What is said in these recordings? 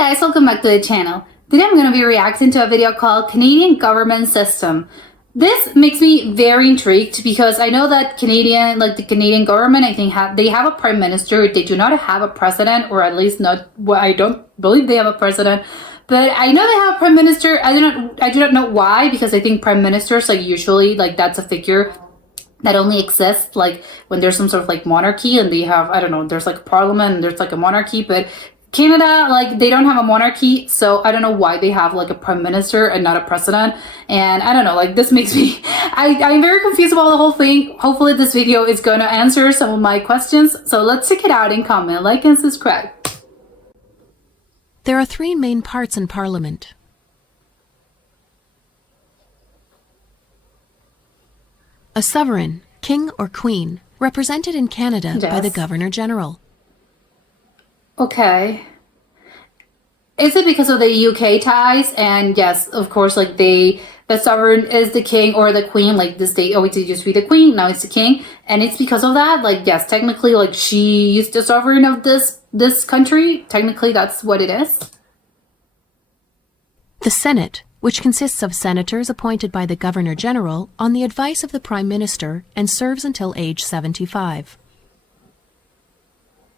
guys, welcome back to the channel. Today I'm going to be reacting to a video called Canadian Government System. This makes me very intrigued because I know that the Canadian government, I think they have a prime minister. They do not have a president, or at least not. Well, I don't believe they have a president, but I know they have a prime minister. I do not know why, because I think prime ministers usually that's a figure that only exists when there's some sort of monarchy, and they have, I don't know, there's a parliament and there's a monarchy, but Canada, they don't have a monarchy, so I don't know why they have a prime minister and not a president. And I don't know, this makes me, I'm very confused about the whole thing. Hopefully this video is going to answer some of my questions. So let's check it out and comment, like, and subscribe. There are three main parts in Parliament. A sovereign, king or queen, represented in Canada by the Governor-General. Okay. Is it because of the UK ties? And yes, of course, the sovereign is the king or the queen. This day, always it used to be the queen, now it's the king. And it's because of that, yes, technically, she is the sovereign of this country. Technically, that's what it is. The Senate, which consists of senators appointed by the Governor-General on the advice of the Prime Minister and serves until age 75.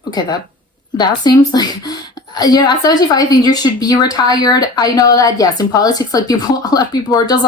Okay, that seems at 75, I think you should be retired. I know that, yes, in politics, a lot of people are just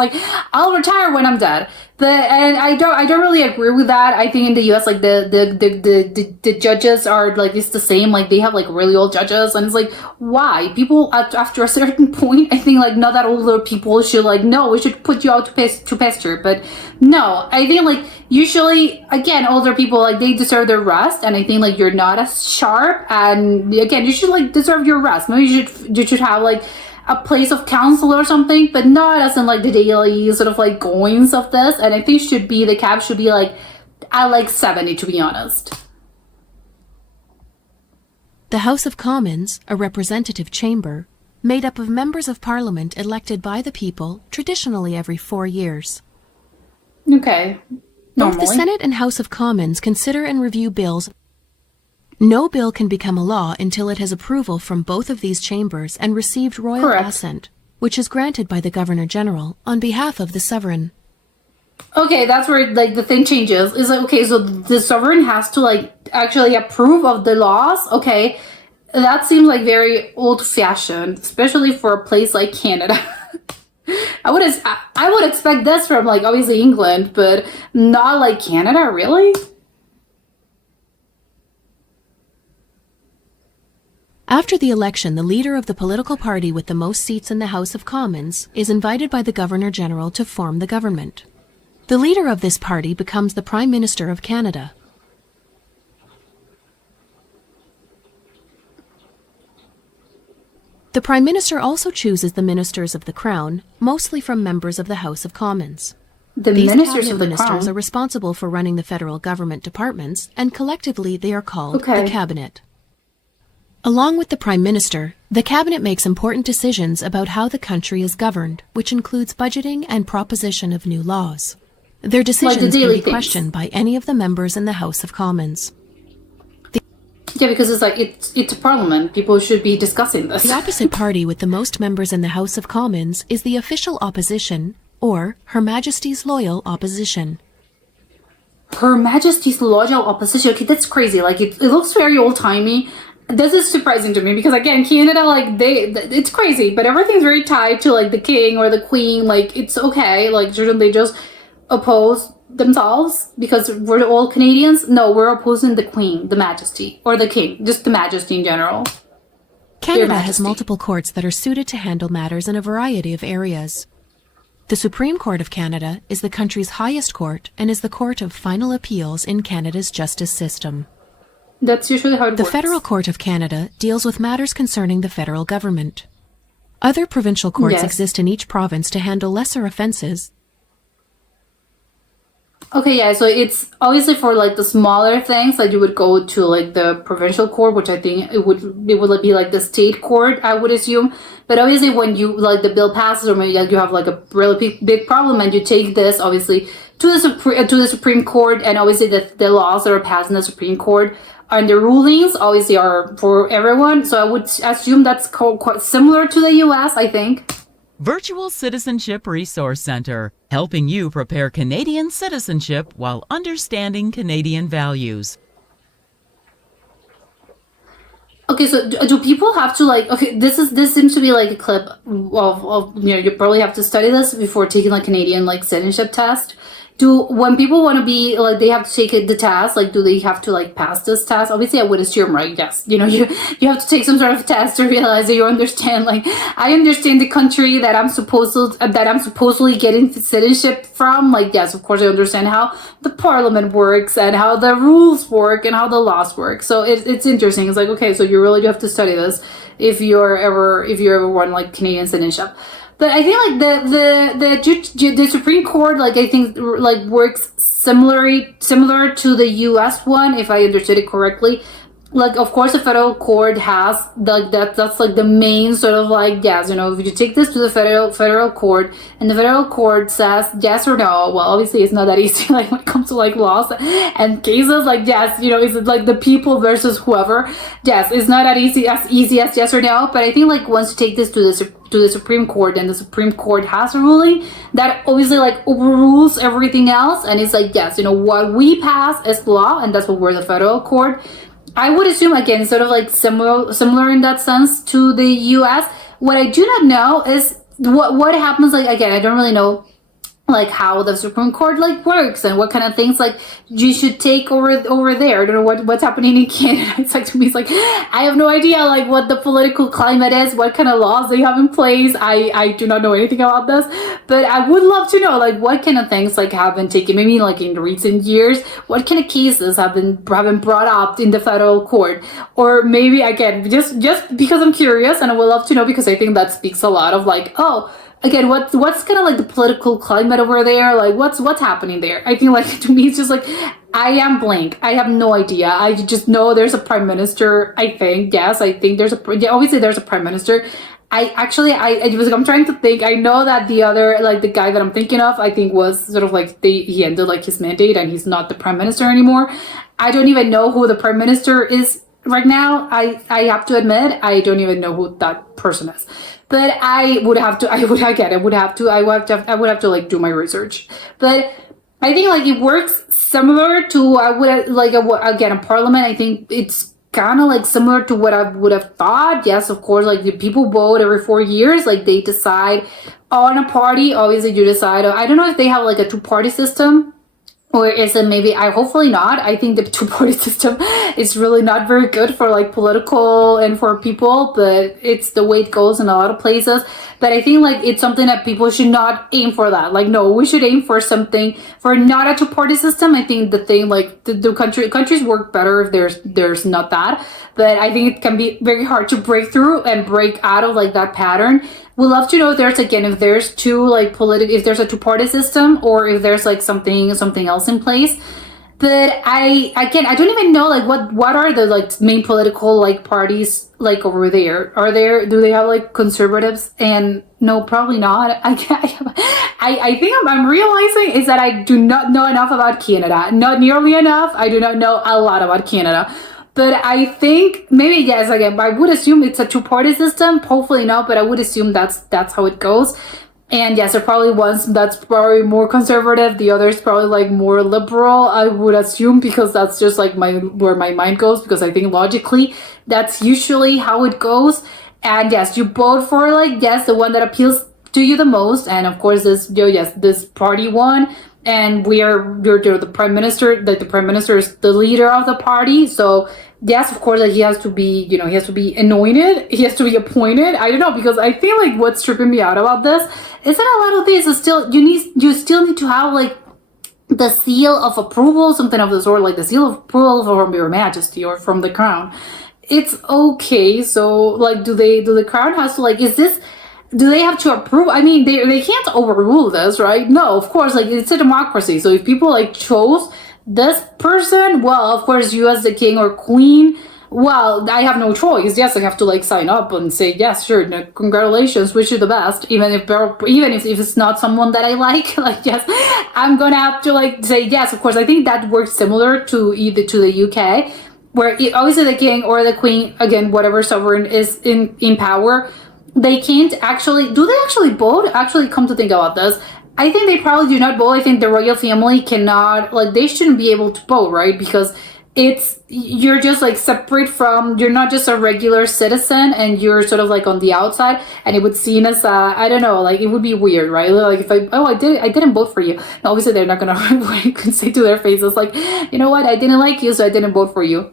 I'll retire when I'm dead. And I don't really agree with that. I think in the US, the judges are it's the same. They have really old judges, and it's why? People after a certain point, I think not that older people should no, we should put you out to pasture. But no, I think usually, again, older people they deserve their rest, and I think you're not as sharp, and again, you should deserve your rest. Maybe you should have a place of counsel or something, but not as in the daily sort of goings of this. And I think the cap should be at 70, to be honest. The House of Commons, a representative chamber, made up of members of Parliament elected by the people, traditionally every 4 years. Okay. Both the Senate and House of Commons consider and review bills. No bill can become a law until it has approval from both of these chambers and received royal assent, which is granted by the Governor-General on behalf of the sovereign. Okay, that's where the thing changes. Is okay, so the sovereign has to actually approve of the laws. Okay, that seems very old-fashioned, especially for a place like Canada. I would expect this from obviously England, but not Canada, really? After the election, the leader of the political party with the most seats in the House of Commons is invited by the Governor-General to form the government. The leader of this party becomes the Prime Minister of Canada. The Prime Minister also chooses the ministers of the Crown, mostly from members of the House of Commons. These ministers are responsible for running the federal government departments, and collectively they are called the Cabinet. Along with the Prime Minister, the Cabinet makes important decisions about how the country is governed, which includes budgeting and proposition of new laws. Their decisions can be questioned by any of the members in the House of Commons. Yeah, because it's a parliament. People should be discussing this. The opposite party with the most members in the House of Commons is the official opposition, or Her Majesty's Loyal Opposition. Her Majesty's Loyal Opposition. Okay, that's crazy. It looks very old-timey. This is surprising to me because, again, Canada, it's crazy, but everything's very tied to, the king or the queen. It's okay. Shouldn't they just oppose themselves because we're all Canadians? No, we're opposing the queen, the majesty, or the king, just the majesty in general. Canada has multiple courts that are suited to handle matters in a variety of areas. The Supreme Court of Canada is the country's highest court and is the court of final appeals in Canada's justice system. That's usually how it works. The Federal Court of Canada deals with matters concerning the federal government. Other provincial courts exist in each province to handle lesser offenses. Okay, yeah, so it's obviously for the smaller things you would go to the provincial court, which I think it would be the state court, I would assume. But obviously when you the bill passes, or maybe you have a really big problem, and you take this obviously to the Supreme Court, and obviously the laws that are passed in the Supreme Court and the rulings obviously are for everyone. So I would assume that's quite similar to the US, I think. Virtual Citizenship Resource Center, helping you prepare Canadian citizenship while understanding Canadian values. Okay, so do people have to like? Okay, this seems to be like a clip of you probably have to study this before taking like Canadian like citizenship test. When people want to be like they have to take the test, like do they have to like pass this test? Obviously I would assume, right? Yes, you have to take some sort of test to realize that you understand, like I understand the country that I'm supposedly getting citizenship from. Like yes, of course I understand how the parliament works and how the rules work and how the laws work. So it's interesting. It's like, okay, so you really do have to study this if you ever want like Canadian citizenship. But I think like the Supreme Court, like I think like works similar to the U.S. one, if I understood it correctly. Like of course the federal court has like that's like the main sort of like yes, if you take this to the federal court and the federal court says yes or no, well obviously it's not that easy like when it comes to like laws and cases, like yes, it's like the people versus whoever. Yes, it's not that easy as yes or no, but I think like once you take this to the Supreme Court and the Supreme Court has a ruling that obviously like overrules everything else, and it's like yes, what we pass is law, and that's what we're the federal court. I would assume, again, sort of like similar in that sense to the U.S. What I do not know is what happens, like, again, I don't really know, like, how the Supreme Court, like, works and what kind of things, like, you should take over there. I don't know what's happening in Canada. It's like, to me, it's like, I have no idea, like, what the political climate is, what kind of laws they have in place. I do not know anything about this, but I would love to know, like, what kind of things, like, have been taken, maybe, like, in recent years, what kind of cases have been brought up in the federal court, or maybe, again, just because I'm curious, and I would love to know, because I think that speaks a lot of, like, oh, again, what's kind of like the political climate over there? Like, what's happening there? I think, like, to me, it's just like, I am blank. I have no idea. I just know there's a prime minister, I think. Yes, I think obviously there's a prime minister. I'm trying to think. I know that the other, like, the guy that I'm thinking of, I think was sort of like, he ended, like, his mandate and he's not the prime minister anymore. I don't even know who the prime minister is right now. I have to admit, I don't even know who that person is. But I would have to like do my research. But I think like it works similar to a parliament. I think it's kind of like similar to what I would have thought. Yes, of course, like the people vote every 4 years. Like they decide on a party. Obviously, you decide. I don't know if they have like a two-party system. Or is it maybe, hopefully not. I think the two-party system is really not very good for like political and for people, but it's the way it goes in a lot of places. But I think like it's something that people should not aim for that. Like, no, we should aim for something, for not a two-party system. I think the thing, like the countries work better if there's not that. But I think it can be very hard to break through and break out of like that pattern. We'd love to know if there's if there's a two-party system or if there's like something else in place. But I don't even know like what are the like main political like parties like over there. Do they have like conservatives? And no, probably not. I think I'm realizing is that I do not know enough about Canada. Not nearly enough. I do not know a lot about Canada. But I think maybe, yes, again, I would assume it's a two-party system. Hopefully not, but I would assume that's how it goes. And yes, there are probably ones that's probably more conservative. The others probably like more liberal, I would assume, because that's just like where my mind goes, because I think logically that's usually how it goes. And yes, you vote for like, yes, the one that appeals to you the most. And of course, this party won. And you're the prime minister, like the prime minister is the leader of the party. So yes, of course, like he has to be anointed. He has to be appointed. I don't know, because I feel like what's tripping me out about this is that a lot of this is still, you still need to have like the seal of approval, something of the sort, like the seal of approval from Your Majesty or from the Crown. It's okay. So like, do the Crown has to like, do they have to approve? I mean, they can't overrule this, right? No, of course, like it's a democracy. So if people like chose this person, well, of course, you as the king or queen, well, I have no choice. Yes, I have to like sign up and say, yes, sure, no, congratulations, wish you the best. Even if it's not someone that I like, like, yes, I'm gonna have to like say yes. Of course, I think that works similar to the UK. where obviously the king or the queen, again, whatever sovereign is in power, they can't actually, do they actually vote? Actually, come to think about this, I think they probably do not vote. I think the royal family cannot, like, they shouldn't be able to vote, right? Because you're just like separate from, you're not just a regular citizen and you're sort of like on the outside, and it would seem as I don't know, like it would be weird, right? Like if I didn't vote for you. Now, obviously they're not gonna say to their faces like, you know what, I didn't like you, so I didn't vote for you.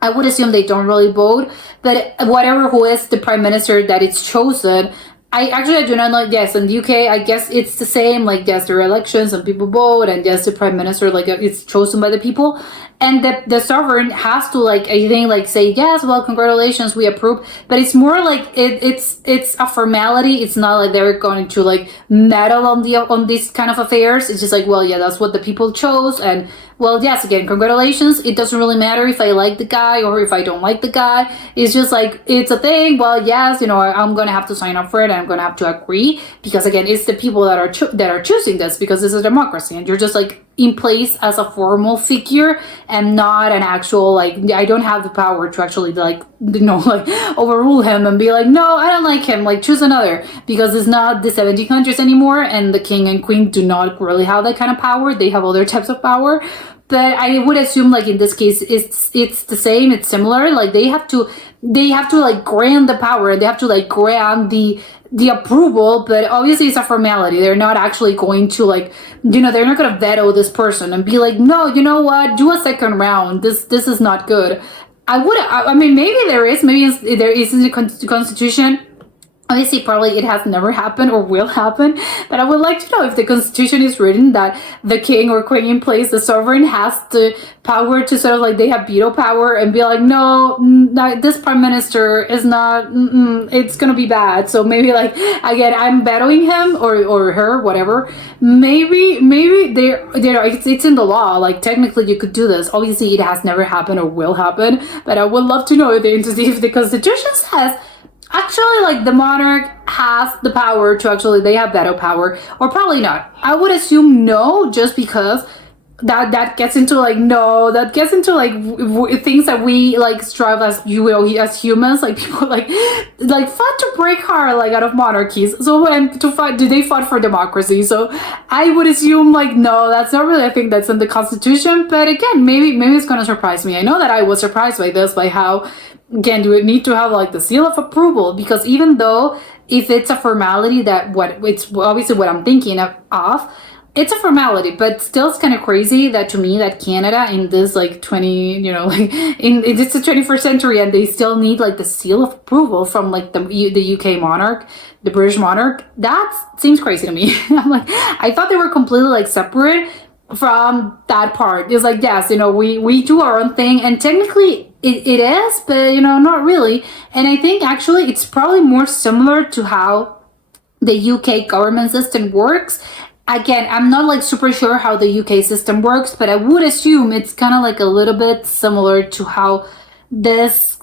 I would assume they don't really vote, but whatever who is the prime minister that it's chosen, I do not know. Yes, in the UK, I guess it's the same. Like, yes, there are elections and people vote, and yes, the prime minister, like, it's chosen by the people. And the sovereign has to, like, I think, like, say, yes, well, congratulations, we approve. But it's more like it's a formality. It's not like they're going to, like, meddle on these kind of affairs. It's just like, well, yeah, that's what the people chose. And, well, yes, again, congratulations. It doesn't really matter if I like the guy or if I don't like the guy. It's just like, it's a thing. Well, yes, you know, I'm going to have to sign up for it. And I'm going to have to agree. Because, again, it's the people that are choosing this, because this is a democracy. And you're just, like, in place as a formal figure and not an actual, like, I don't have the power to actually, like, you know, like, overrule him and be like, no, I don't like him, like, choose another, because it's not the 17 countries anymore, and the king and queen do not really have that kind of power. They have other types of power. But I would assume, like, in this case, it's the same, it's similar. Like, they have to like grant the power, they have to like grant the approval, but obviously it's a formality. They're not actually going to, like, you know, they're not going to veto this person and be like, no, you know what, do a second round. This is not good. I mean, maybe there is in the Constitution. Obviously, probably it has never happened or will happen, but I would like to know if the Constitution is written that the king or queen in place, the sovereign, has the power to sort of like, they have veto power and be like, no, this prime minister is not, it's gonna be bad. So maybe, like, again, I'm vetoing him or her, whatever. Maybe it's in the law. Like, technically you could do this. Obviously, it has never happened or will happen, but I would love to know if the Constitution says, actually, like, the monarch has the power to actually, they have veto power, or probably not. I would assume no, just because that gets into, like, no, that gets into, like, things that we, like, strive as humans, like, people, like fought to break heart, like, out of monarchies. So when they fought for democracy. So I would assume, like, no, that's not really a thing that's in the Constitution. But again, maybe it's gonna surprise me. I know that I was surprised by this, by how, again, do it need to have, like, the seal of approval? Because even though if it's a formality, it's obviously what I'm thinking of, it's a formality, but still it's kind of crazy that, to me, that Canada in this, like, 20, you know, like, it's the 21st century, and they still need, like, the seal of approval from, like, the UK monarch, the British monarch. That seems crazy to me. I'm like, I thought they were completely, like, separate from that part. It's like, yes, you know, we do our own thing, and technically it is, but, you know, not really. And I think actually it's probably more similar to how the UK government system works. Again, I'm not, like, super sure how the UK system works, but I would assume it's kind of like a little bit similar to how this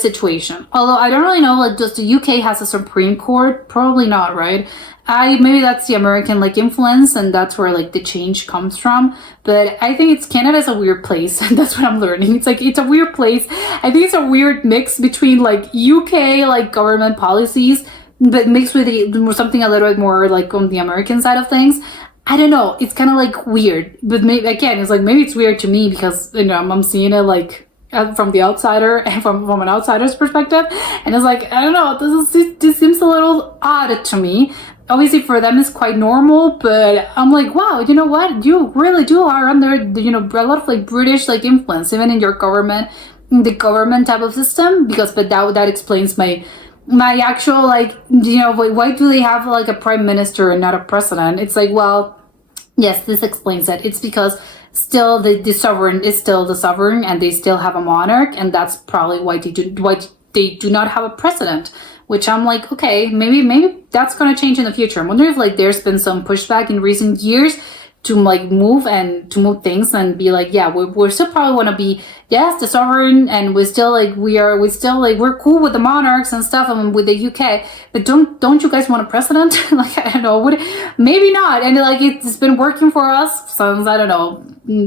situation. Although I don't really know, like, does the UK has a Supreme Court? Probably not, right? Maybe that's the American, like, influence, and that's where, like, the change comes from. But I think Canada's a weird place. That's what I'm learning. It's like, it's a weird place. I think it's a weird mix between, like, UK, like, government policies, but mixed with something a little bit more, like, on the American side of things. I don't know. It's kind of, like, weird. But maybe, again, it's like, maybe it's weird to me because, you know, I'm seeing it, like, from the outsider and from an outsider's perspective, and it's like, I don't know, this seems a little odd to me. Obviously for them it's quite normal, but I'm like, wow, you know what, you really are under, you know, a lot of, like, British, like, influence even in your government, in the government type of system. Because, but that explains my actual, like, you know, why do they have, like, a prime minister and not a president? It's like, well, yes, this explains it. It's because still the sovereign is still the sovereign, and they still have a monarch, and that's probably why they do not have a president. Which I'm like, okay, maybe that's gonna change in the future. I'm wondering if, like, there's been some pushback in recent years to, like, move things and be like, yeah, we're still probably want to be, yes, the sovereign, and we're still we're cool with the monarchs and stuff, and with the UK, but don't you guys want a president? Like, I don't know, maybe not. And, like, it's been working for us since, I don't know,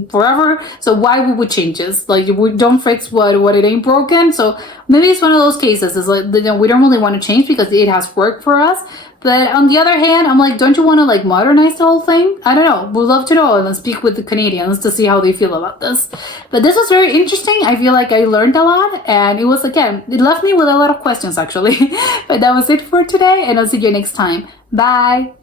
forever. So why would we change this? Like, we don't fix what it ain't broken. So maybe it's one of those cases. It's like, we don't really want to change because it has worked for us. But on the other hand, I'm like, don't you want to like modernize the whole thing? I don't know. We'd love to know and then speak with the Canadians to see how they feel about this. But this was very interesting. I feel like I learned a lot, and it was, again, it left me with a lot of questions actually. But that was it for today, and I'll see you next time. Bye.